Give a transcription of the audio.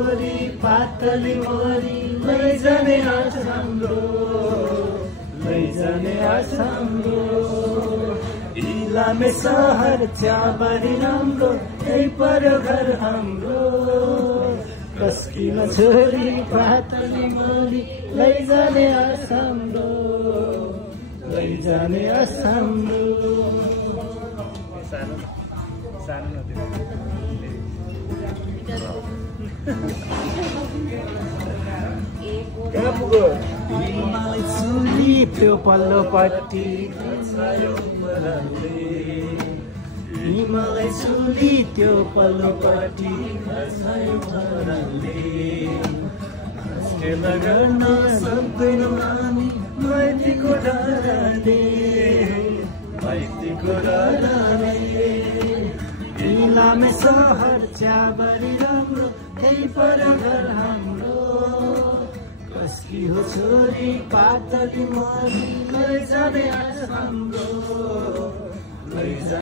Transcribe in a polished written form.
छोरी पातली मोरी लैजाने आश हाम्रो लैजाने आश हाम्रो इलामे सहर चियाबारी राम्रो त्यही पर घर हाम्रो कस्कीमा छोरी पातली मोरी लैजाने आश हाम्रो लैजाने आश हाम्रो हिमालय चुली त्यो पल्लोपट्टि हिमालय चुली त्यो पल्लोपट्टि गर्न सक्दैनौँ हामी माइतीको डरले माइतीको डरले इलामे सहर चियाबारी राम्रो त्यही पर घर हाम्रो कसकी हो छोरी पातली मोरी लैजाने आश हाम्रो